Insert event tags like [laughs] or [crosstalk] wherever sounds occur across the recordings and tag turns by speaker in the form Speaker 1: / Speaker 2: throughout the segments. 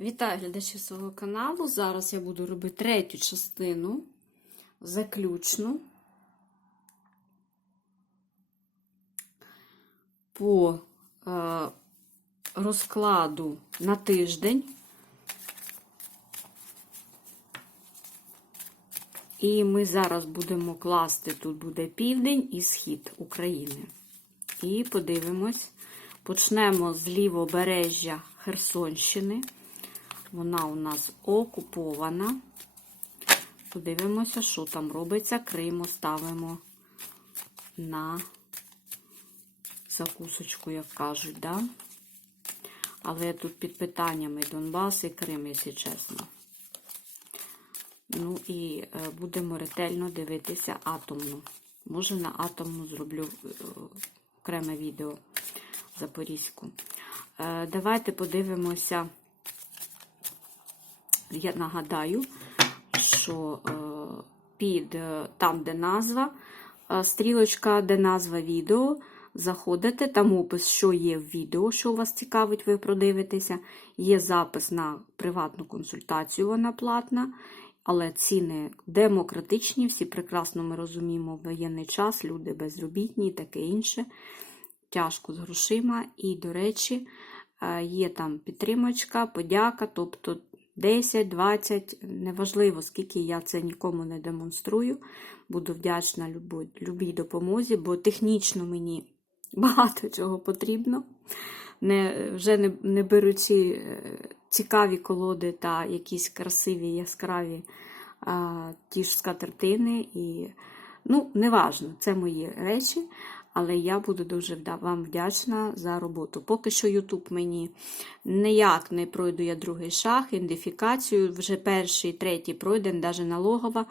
Speaker 1: Вітаю глядачів свого каналу. Зараз я буду робити третю частину, заключну по е, розкладу на тиждень. І ми зараз будемо класти, тут буде південь і схід України. І подивимось, почнемо з лівобережжя Херсонщини. Вона у нас окупована. Подивимося, що там робиться. Крим ставимо на закусочку, як кажуть, да? Але тут під питаннями Донбас і Крим, якщо чесно. Ну і е, будемо ретельно дивитися атомну. Може, на атомну зроблю е, окреме відео Запорізьку. Е, Давайте подивимося. Я нагадаю, що е, під е, там, де назва, е, стрілочка, де назва відео, заходите, там опис, що є в відео, що вас цікавить, ви продивитеся. Є запис на приватну консультацію, вона платна, але ціни демократичні, всі прекрасно ми розуміємо воєнний час, люди безробітні таке інше. Тяжко з грошима. І, до речі, є там підтримочка, подяка, тобто 10, 20, неважливо, скільки я це нікому не демонструю. Буду вдячна любій допомозі, бо технічно мені [laughs] багато чого потрібно. Не, Вже не, не беручи е, цікаві колоди та якісь красиві, яскраві а, ті ж скатертини. І, ну, неважно, це мої речі. Але я буду дуже вам вдячна за роботу. Поки що YouTube мені ніяк не пройду я другий шаг, ідентифікацію. Вже перший, третій пройден, навіть налогова.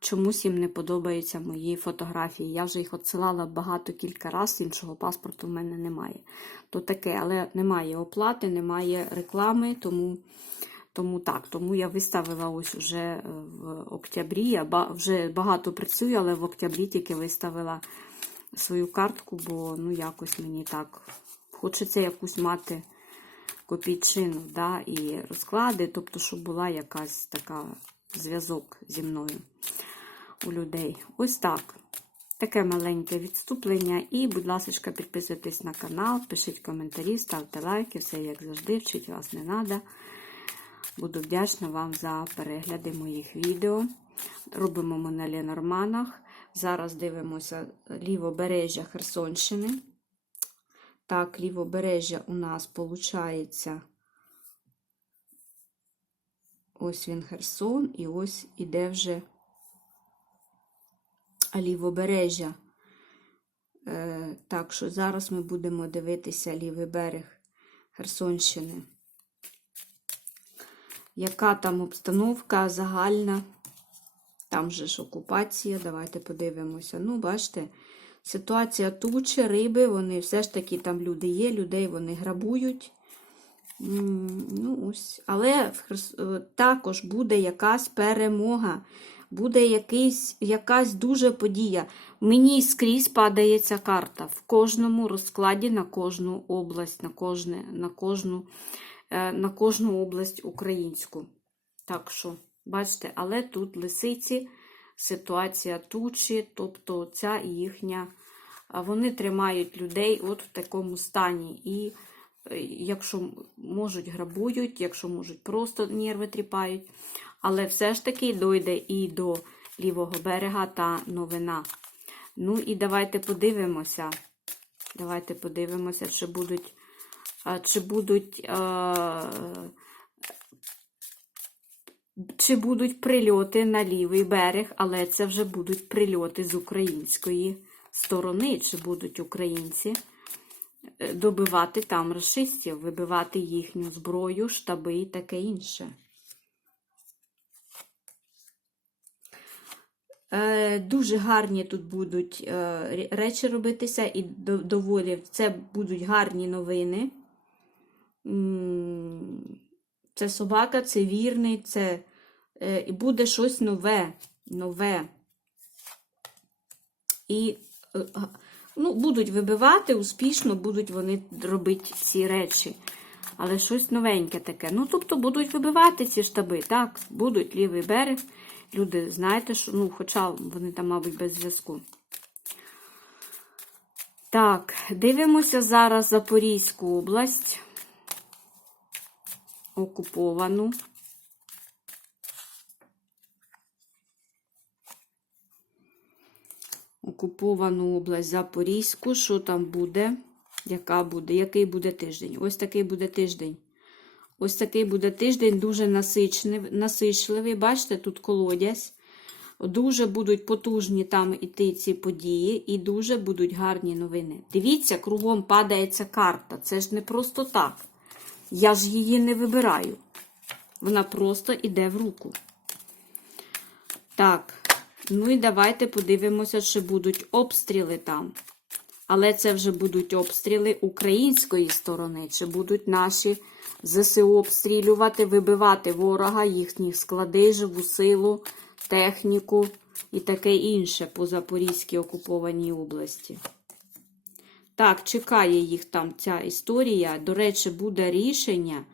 Speaker 1: Чомусь їм не подобаються мої фотографії. Я вже їх відсилала багато кілька разів, іншого паспорту в мене немає. То таке, але немає оплати, немає реклами, тому. Тому так, тому я виставила ось вже в октябрі. Я вже багато працюю, але в октябрі тільки виставила свою картку, бо ну якось мені так хочеться якусь мати копійчину, да, і розклади, тобто, щоб була якась така зв'язок зі мною у людей. Ось так. Таке маленьке відступлення. І, будь ласка, підписуйтесь на канал, пишіть коментарі, ставте лайки, все як завжди, вчить вас не треба. Буду вдячна вам за перегляди моїх відео. Робимо ми на Ленорманах. Зараз дивимося лівобережжя Херсонщини. Так, лівобережжя у нас виходить. Ось він Херсон, і ось іде вже лівобережжя. Е, так що зараз ми будемо дивитися лівий берег Херсонщини. Яка там обстановка загальна? Там же ж окупація, давайте подивимося. Ну, бачите, ситуація тучі, риби, вони все ж таки там люди є, людей вони грабують. Ну, ось. Але також буде якась перемога, буде якийсь, якась дуже подія. Мені скрізь падає ця карта в кожному розкладі на кожну область, на, кожне, на, кожну, на кожну область українську. Так що. Бачите, але тут лисиці, ситуація тучі, тобто ця їхня, вони тримають людей от в такому стані. І е, якщо можуть, грабують, якщо можуть, просто нерви тріпають. Але все ж таки дойде і до лівого берега та новина. Ну і давайте подивимося. Давайте подивимося, чи будуть, чи будуть. Чи будуть прильоти на лівий берег, але це вже будуть прильоти з української сторони, чи будуть українці е, добивати там расистів, вибивати їхню зброю, штаби і таке інше. Е, дуже гарні тут будуть е, речі робитися, і доволі це будуть гарні новини. Це собака, це вірний, це е, і буде щось нове. нове. І е, ну, будуть вибивати успішно, будуть вони робити ці речі. Але щось новеньке таке. Ну, тобто будуть вибивати ці штаби, так, будуть лівий берег. Люди, знаєте, що, ну, хоча вони там, мабуть, без зв'язку. Так, дивимося зараз Запорізьку область. Окуповану. Окуповану область Запорізьку. Що там буде? Яка буде? Який буде тиждень? Ось такий буде тиждень. Ось такий буде тиждень, дуже насичливий. Бачите, тут колодязь. Дуже будуть потужні там іти ці події, і дуже будуть гарні новини. Дивіться, кругом падає ця карта. Це ж не просто так. Я ж її не вибираю. Вона просто йде в руку. Так, ну і давайте подивимося, чи будуть обстріли там. Але це вже будуть обстріли української сторони, чи будуть наші ЗСУ обстрілювати, вибивати ворога, їхні склади, живу силу, техніку і таке інше по Запорізькій окупованій області. Так, чекає їх там ця історія. До речі, буде рішення,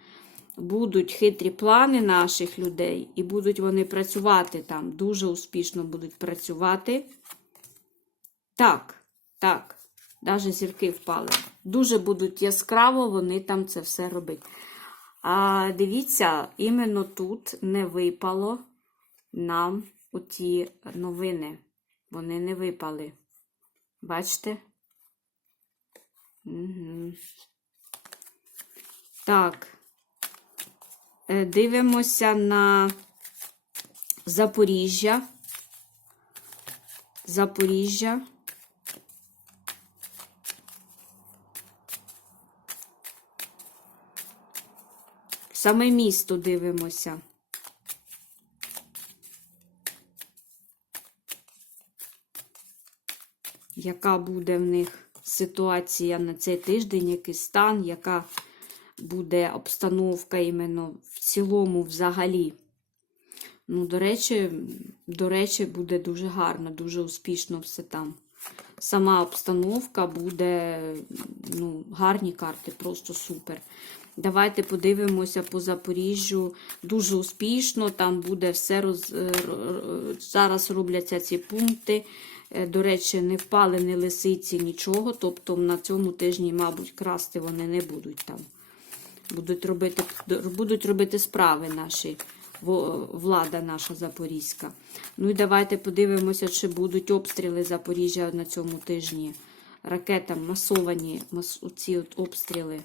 Speaker 1: будуть хитрі плани наших людей, і будуть вони працювати там. Дуже успішно будуть працювати. Так, так. Навіть зірки впали. Дуже будуть яскраво вони там це все робити. А дивіться, іменно тут не випало нам оті новини. Вони не випали. Бачите? Так. Е, Дивимося на Запоріжжя. Запоріжжя. Саме місто дивимося. Яка буде в них ситуація на цей тиждень, який стан, яка буде обстановка іменно в цілому взагалі. Ну, до речі, до речі, буде дуже гарно, дуже успішно все там. Сама обстановка буде, ну, гарні карти, просто супер. Давайте подивимося по Запоріжжю. Дуже успішно. Там буде все роз... зараз робляться ці пункти. Е, До речі, не впали ні лисиці, нічого. Тобто на цьому тижні, мабуть, красти вони не будуть там. Будуть робити, будуть робити справи наші, влада наша Запорізька. Ну і давайте подивимося, чи будуть обстріли Запоріжжя на цьому тижні. Ракетам масовані мас... ці от обстріли.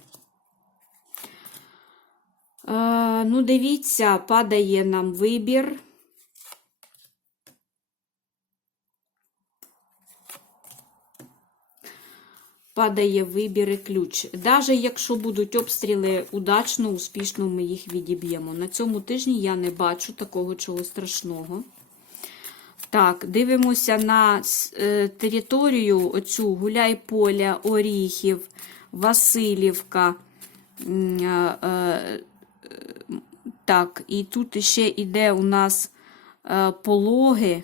Speaker 1: Е, ну, дивіться, падає нам вибір. Падає вибір і ключ. Навіть якщо будуть обстріли удачно, успішно ми їх відіб'ємо. На цьому тижні я не бачу такого чого страшного. Так, дивимося на е, територію оцю Гуляйполя, Оріхів, Васильівка. Е, е, так, і тут ще йде у нас пологи.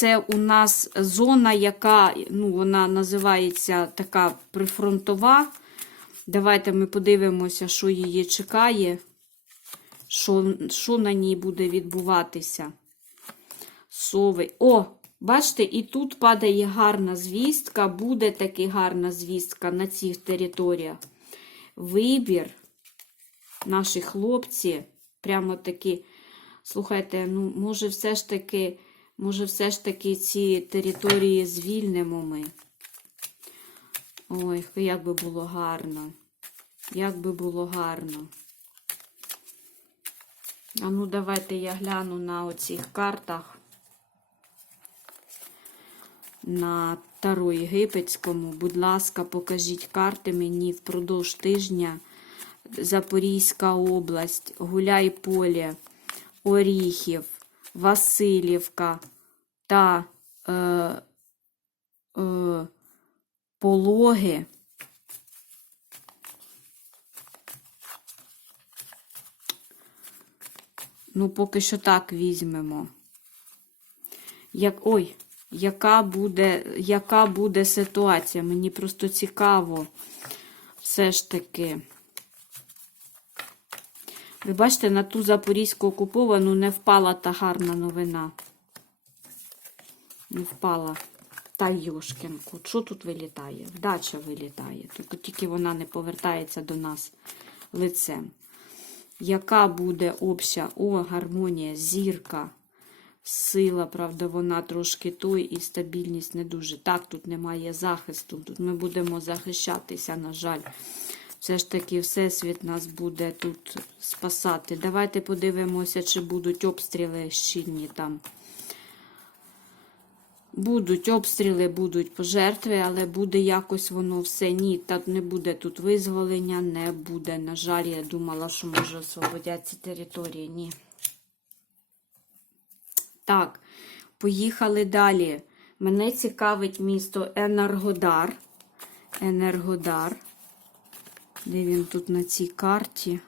Speaker 1: Це у нас зона, яка ну, вона називається така прифронтова. Давайте ми подивимося, що її чекає, що, що на ній буде відбуватися. Сови. О, бачите, і тут падає гарна звістка, буде таки гарна звістка на цих територіях. Вибір наші хлопці, прямо таки, слухайте, ну, може, все ж таки, може, все ж таки ці території звільнимо ми. Ой, як би було гарно. Як би було гарно. А ну, давайте я гляну на оцих картах. На Таро Єгипетському. Будь ласка, покажіть карти мені впродовж тижня. Запорізька область, Гуляйполе, Оріхів, Васильівка та е, е, Пологи. Ну, поки що так візьмемо. Як. Ой, яка буде, яка буде ситуація. Мені просто цікаво, все ж таки. Ви бачите, на ту Запорізьку окуповану не впала та гарна новина. Не впала. Та Йошкінку. Що тут вилітає? Вдача вилітає. Тільки тільки вона не повертається до нас лицем. Яка буде обща? О, гармонія, зірка, сила, правда, вона трошки той і стабільність не дуже. Так, тут немає захисту. Тут ми будемо захищатися, на жаль. Все ж таки, Всесвіт нас буде тут спасати. Давайте подивимося, чи будуть обстріли щільні там. Будуть обстріли, будуть пожертви, але буде якось воно все. Ні, так не буде тут визволення, не буде. На жаль, я думала, що може освободять ці території. Ні. Так, поїхали далі. Мене цікавить місто Енергодар. Енергодар. Де він тут на цій карті?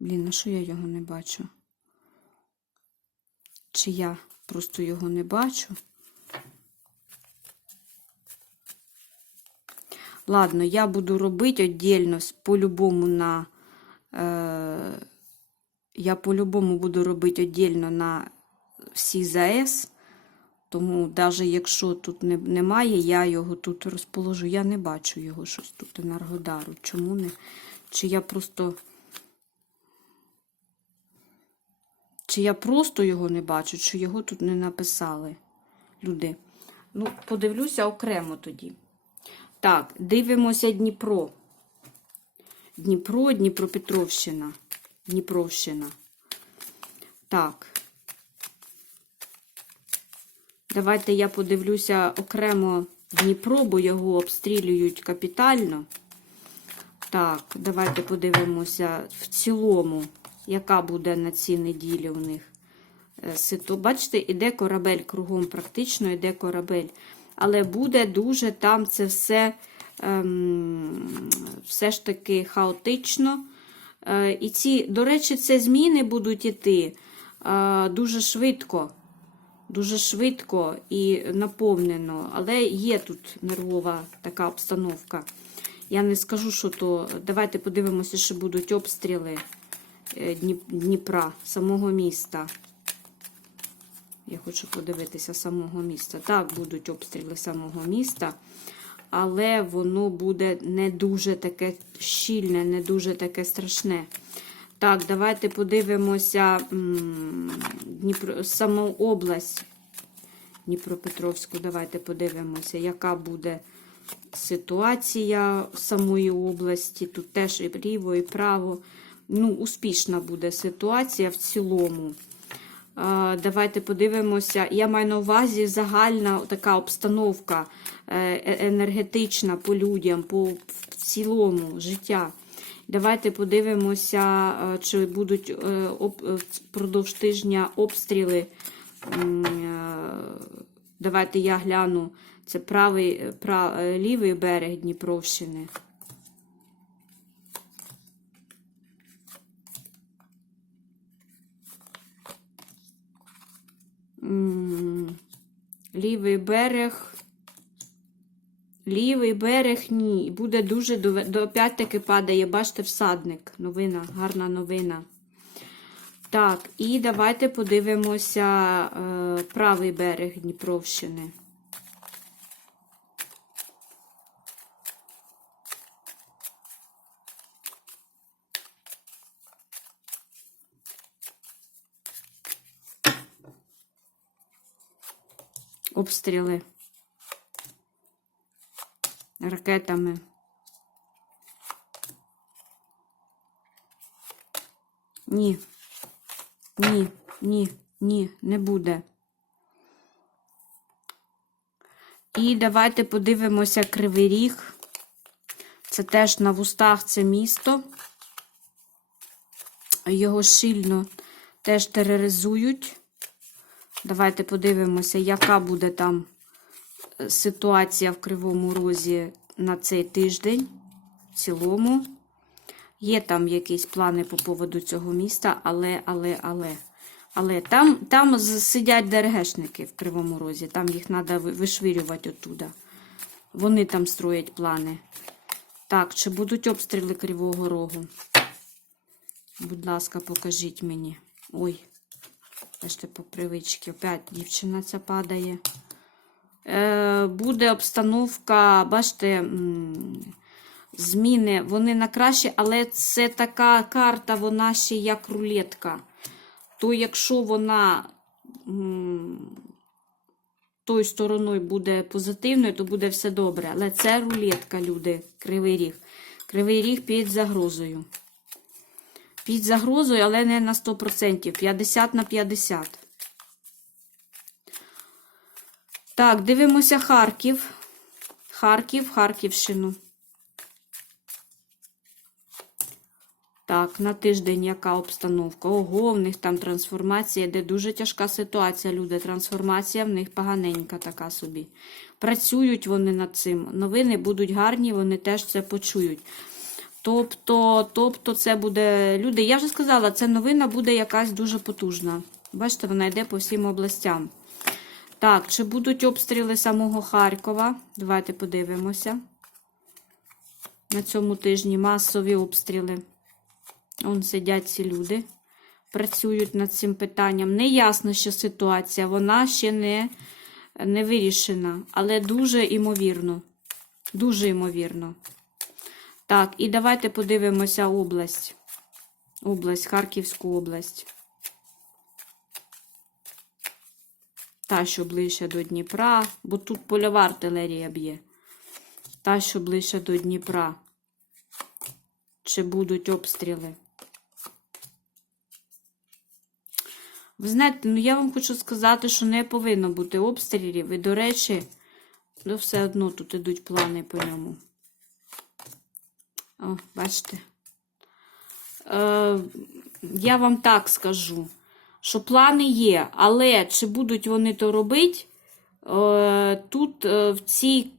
Speaker 1: Блін, на що я його не бачу? Чи я просто його не бачу? Ладно, я буду робити віддільно по-любому на. Е, я по-любому буду робити віддільно на всі ЗАЕС. Тому, навіть якщо тут не, немає, я його тут розположу. Я не бачу його щось тут енергодару. Чому не? Чи я просто. Чи я просто його не бачу, чи його тут не написали люди. Ну, подивлюся окремо тоді. Так, дивимося Дніпро. Дніпро, Дніпропетровщина. Дніпровщина. Так. Давайте я подивлюся окремо Дніпро, бо його обстрілюють капітально. Так, давайте подивимося в цілому, яка буде на цій неділі у них ситу. Бачите, іде корабель кругом, практично іде корабель. Але буде дуже там це все ем, все ж таки хаотично. Е, і ці, до речі, це зміни будуть іти е, дуже швидко. Дуже швидко і наповнено, але є тут нервова така обстановка. Я не скажу, що то. Давайте подивимося, що будуть обстріли Дніпра, самого міста. Я хочу подивитися самого міста. Так, будуть обстріли самого міста, але воно буде не дуже таке щільне, не дуже таке страшне. Так, давайте подивимося Дніпро, саму область Дніпропетровську. Давайте подивимося, яка буде ситуація самої області. Тут теж і ліво, і право. Ну, успішна буде ситуація в цілому. Давайте подивимося. Я маю на увазі загальна така обстановка енергетична по людям, по в цілому життя. Давайте подивимося, чи будуть впродовж тижня обстріли. Давайте я гляну. Це правий, прав, лівий берег Дніпровщини. Лівий берег. Лівий берег, ні. Буде дуже до, до опять-таки падає, бачите, всадник. Новина, гарна новина. Так, і давайте подивимося е, правий берег Дніпровщини. Обстріли ракетами. Ні, ні, ні, ні, не буде. І давайте подивимося Кривий Ріг. Це теж на вустах це місто. Його щільно теж тероризують. Давайте подивимося, яка буде там ситуація в Кривому Розі на цей тиждень. В цілому. Є там якісь плани по поводу цього міста, але, але, але. Але там, там сидять ДРГшники в Кривому Розі, там їх треба вишвирювати оттуда. Вони там строять плани. Так, чи будуть обстріли Кривого Рогу? Будь ласка, покажіть мені. Ой, бачите, по привичці. Опять дівчина ця падає. Е, буде обстановка, бачите, зміни, вони на краще, але це така карта, вона ще як рулетка. То якщо вона тою стороною буде позитивною, то буде все добре. Але це рулетка, люди, кривий ріг. Кривий ріг під загрозою. Під загрозою, але не на 100%. 50 на 50. Так, дивимося Харків. Харків, Харківщину. Так, на тиждень яка обстановка? Ого, в них там трансформація, де дуже тяжка ситуація, люди. Трансформація в них поганенька така собі. Працюють вони над цим. Новини будуть гарні, вони теж це почують. Тобто, тобто, це буде. Люди, я вже сказала, ця новина буде якась дуже потужна. Бачите, вона йде по всім областям. Так, чи будуть обстріли самого Харкова? Давайте подивимося. На цьому тижні масові обстріли. Он сидять ці люди, працюють над цим питанням. Неясно ще ситуація, вона ще не, не вирішена, але дуже імовірно. Дуже імовірно. Так, і давайте подивимося область. Область, Харківську область. Та, що ближче до Дніпра, бо тут польова артилерія б'є. Та, що ближче до Дніпра. Чи будуть обстріли? Ви знаєте, ну я вам хочу сказати, що не повинно бути обстрілів. І, до речі, ну все одно тут ідуть плани по ньому. О, бачите. Е, я вам так скажу, що плани є, але чи будуть вони то робити, е, тут е, в цій,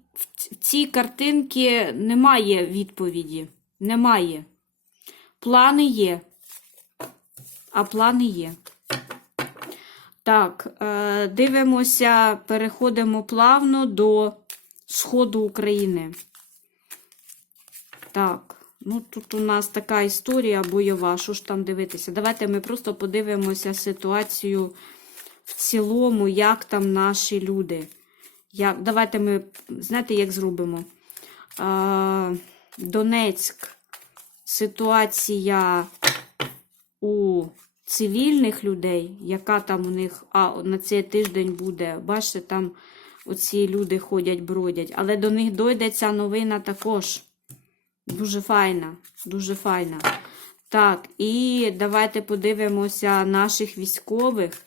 Speaker 1: в цій картинці немає відповіді. Немає. Плани є. А плани є. Так, е, дивимося, переходимо плавно до Сходу України. Так, ну тут у нас така історія бойова. Що ж там дивитися? Давайте ми просто подивимося ситуацію в цілому, як там наші люди. Як, Давайте ми, знаєте, як зробимо? А, Донецьк. Ситуація у цивільних людей, яка там у них а, на цей тиждень буде. Бачите, там оці люди ходять, бродять. Але до них дойде ця новина також. Дуже файна, дуже файна. Так, і давайте подивимося наших військових,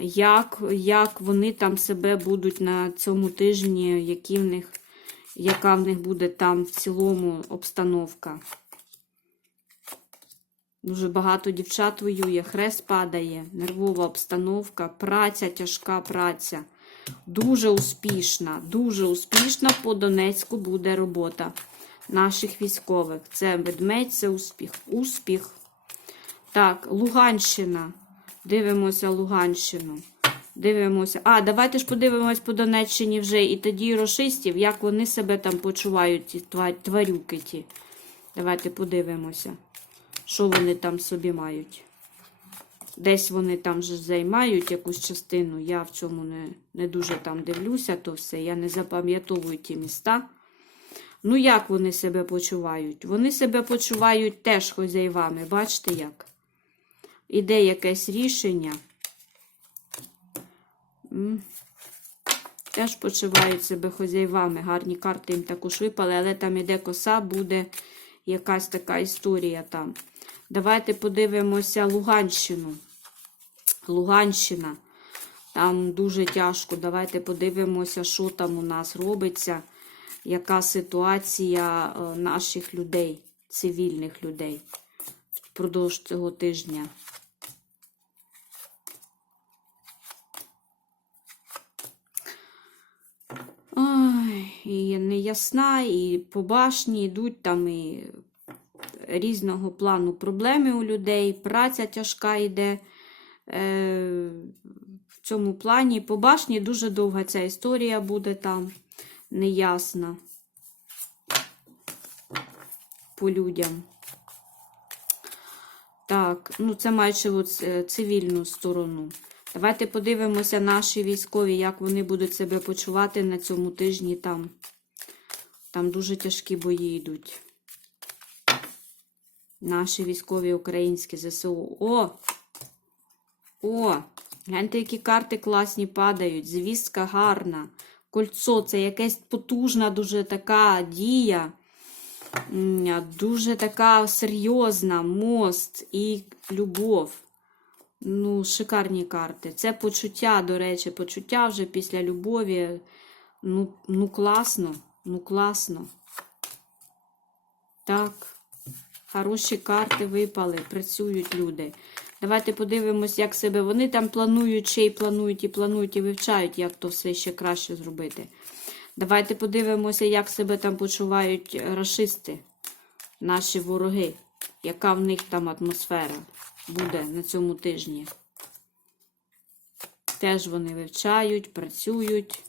Speaker 1: як, як вони там себе будуть на цьому тижні, які в них, яка в них буде там в цілому обстановка. Дуже багато дівчат воює, хрест падає, нервова обстановка, праця, тяжка праця. Дуже успішна, дуже успішна по Донецьку буде робота наших військових. Це ведмедь, це успіх. Успіх. Так, Луганщина. Дивимося Луганщину. Дивимося. А, давайте ж подивимось по Донеччині вже і тоді рошистів, як вони себе там почувають, ці тварюки ті. Давайте подивимося, що вони там собі мають. Десь вони там же займають якусь частину. Я в цьому не, не дуже там дивлюся, то все. Я не запам'ятовую ті міста. Ну, як вони себе почувають? Вони себе почувають теж хозяйвами. Бачите як? Іде якесь рішення. Теж почувають себе хозяйвами. Гарні карти їм також випали, але там іде коса, буде якась така історія там. Давайте подивимося Луганщину. Луганщина. Там дуже тяжко. Давайте подивимося, що там у нас робиться, яка ситуація е, наших людей, цивільних людей впродовж цього тижня. Ой, і неясна, і по башні йдуть там і різного плану проблеми у людей, праця тяжка йде. Е, в цьому плані по башні дуже довга ця історія буде там неясна по людям. Так, ну це маючи от, е, цивільну сторону. Давайте подивимося наші військові, як вони будуть себе почувати на цьому тижні там. Там дуже тяжкі бої йдуть. Наші військові українські ЗСУ. О! О! Гляньте, які карти класні падають. Звістка гарна. Кольцо це якась потужна, дуже така дія. Дуже така серйозна мост і любов. Ну, шикарні карти. Це почуття, до речі, почуття вже після любові. Ну, ну класно, ну класно. Так, хороші карти випали, працюють люди. Давайте подивимось, як себе вони там планують, ще й планують, і планують, і вивчають, як то все ще краще зробити. Давайте подивимося, як себе там почувають рашисти, наші вороги, яка в них там атмосфера буде на цьому тижні. Теж вони вивчають, працюють.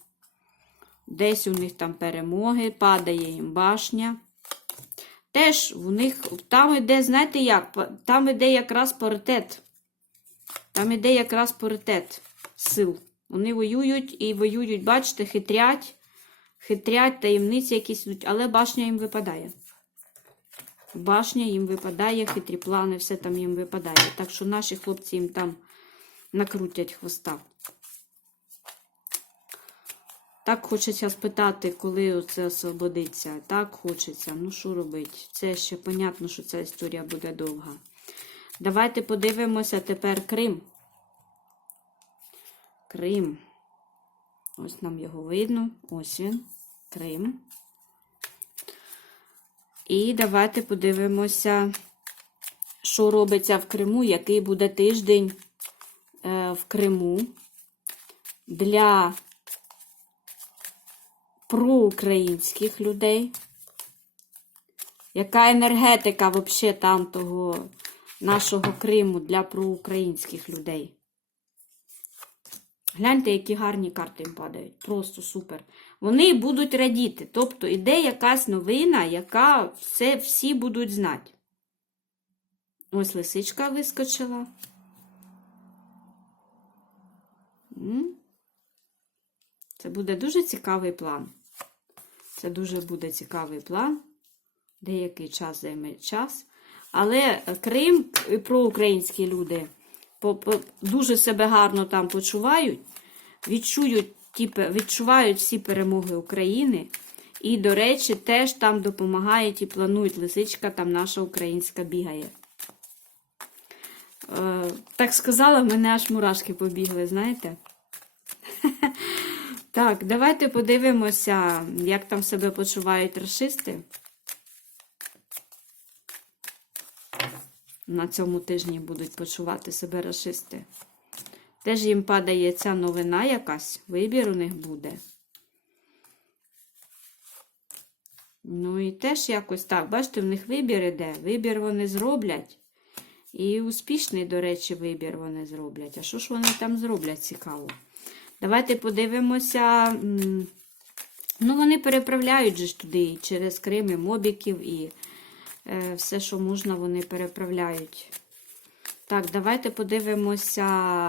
Speaker 1: Десь у них там перемоги, падає їм башня. Теж в них там іде, знаєте як? Там іде якраз паритет. Там іде якраз паритет сил. Вони воюють і воюють, бачите, хитрять, хитрять, таємниці якісь йдуть, але башня їм випадає. Башня їм випадає, хитрі плани, все там їм випадає. Так що наші хлопці їм там накрутять хвоста. Так хочеться спитати, коли це освободиться. Так хочеться. Ну, що робити? Це ще понятно, що ця історія буде довга. Давайте подивимося тепер Крим. Крим. Ось нам його видно. Ось він. Крим. І давайте подивимося, що робиться в Криму, який буде тиждень е, в Криму для проукраїнських людей. Яка енергетика взагалі там того нашого Криму для проукраїнських людей? Гляньте, які гарні карти їм падають. Просто супер. Вони будуть радіти. Тобто іде якась новина, яка все, всі будуть знати. Ось лисичка вискочила. Це буде дуже цікавий план. Це дуже буде цікавий план. Деякий час займе час. Але Крим і проукраїнські люди дуже себе гарно там почувають, відчують, відчувають всі перемоги України. І, до речі, теж там допомагають і планують лисичка, там наша українська бігає. Е, так сказала, мене аж мурашки побігли, знаєте? [laughs] Так, давайте подивимося, як там себе почувають расисти. На цьому тижні будуть почувати себе расисти. Теж їм падає ця новина якась, вибір у них буде. Ну і теж якось так, бачите, в них вибір іде. Вибір вони зроблять. І успішний, до речі, вибір вони зроблять. А що ж вони там зроблять цікаво? Давайте подивимося. Ну, вони переправляють же ж туди через Крим і мобіків і е, все, що можна, вони переправляють. Так, давайте подивимося,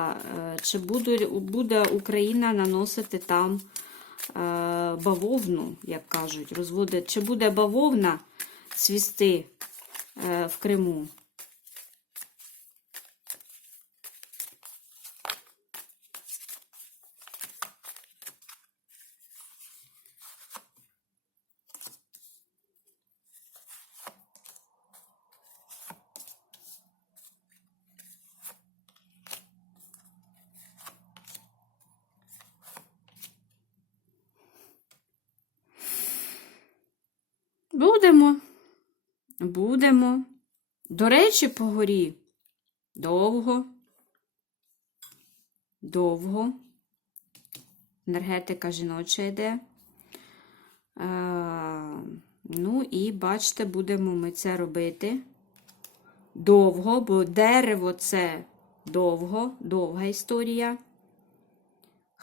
Speaker 1: е, чи буде, буде Україна наносити там е, бавовну, як кажуть, розводить, чи буде бавовна цвісти е, в Криму. Будемо. Будемо. До речі, по горі. Довго. Довго. Енергетика жіноча йде. Е, ну і бачите, будемо ми це робити. довго, бо дерево це довго, довга історія.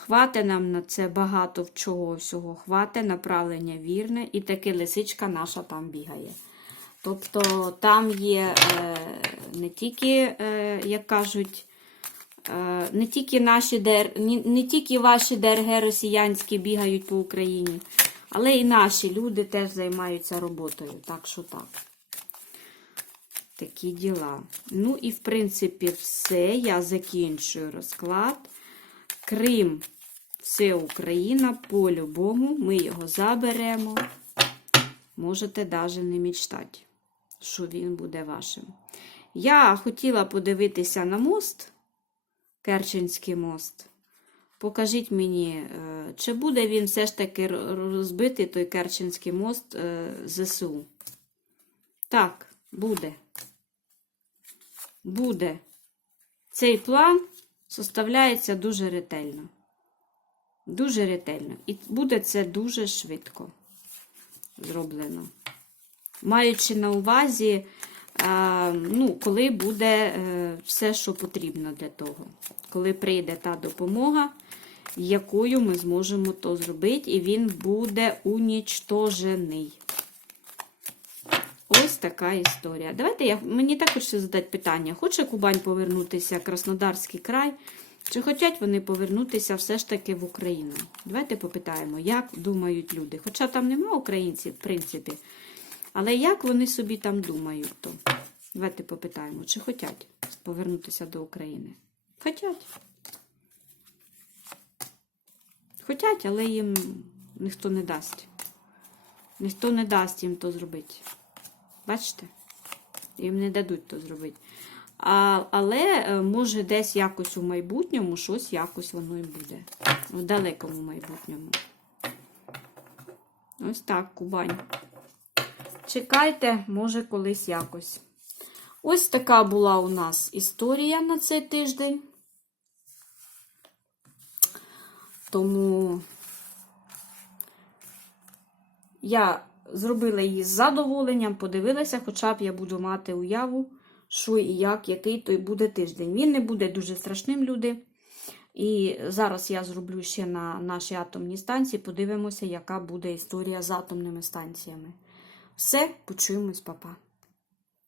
Speaker 1: Хвате нам на це багато чого всього. Хвате, направлення вірне, і таки лисичка наша там бігає. Тобто там є е, не тільки, е, як кажуть, е, не тільки наші дер, не, не тільки ваші ДРГ росіянські бігають по Україні, але і наші люди теж займаються роботою. Так що так. Такі діла. Ну і в принципі все. Я закінчую розклад. Крим це Україна по-любому. Ми його заберемо. Можете навіть не мечтати, що він буде вашим. Я хотіла подивитися на мост, Керченський мост. Покажіть мені, е, чи буде він все ж таки розбитий той Керченський мост е, ЗСУ? Так, буде. Буде. Цей план составляється дуже ретельно. Дуже ретельно. І буде це дуже швидко зроблено. Маючи на увазі, е, ну, коли буде е, все, що потрібно для того. Коли прийде та допомога, якою ми зможемо то зробити, і він буде унічтожений. Ось така історія. Давайте я, мені також ще задати питання. Хоче Кубань повернутися, Краснодарський край? Чи хочуть вони повернутися все ж таки в Україну? Давайте попитаємо, як думають люди. Хоча там нема українців, в принципі. Але як вони собі там думають, то давайте попитаємо, чи хочуть повернутися до України. Хотять. Хотять, але їм ніхто не дасть. Ніхто не дасть їм то зробити. Бачите? Їм не дадуть то зробити. Але е, може десь якось у майбутньому щось якось воно і буде. В далекому майбутньому. Ось так, Кубань. Чекайте, може, колись якось. Ось така була у нас історія на цей тиждень. Тому я зробила її з задоволенням, подивилася, хоча б я буду мати уяву, що і як, який той буде тиждень. Він не буде дуже страшним, люди. І зараз я зроблю ще на нашій атомній станції, подивимося, яка буде історія з атомними станціями. Все, почуємось, папа.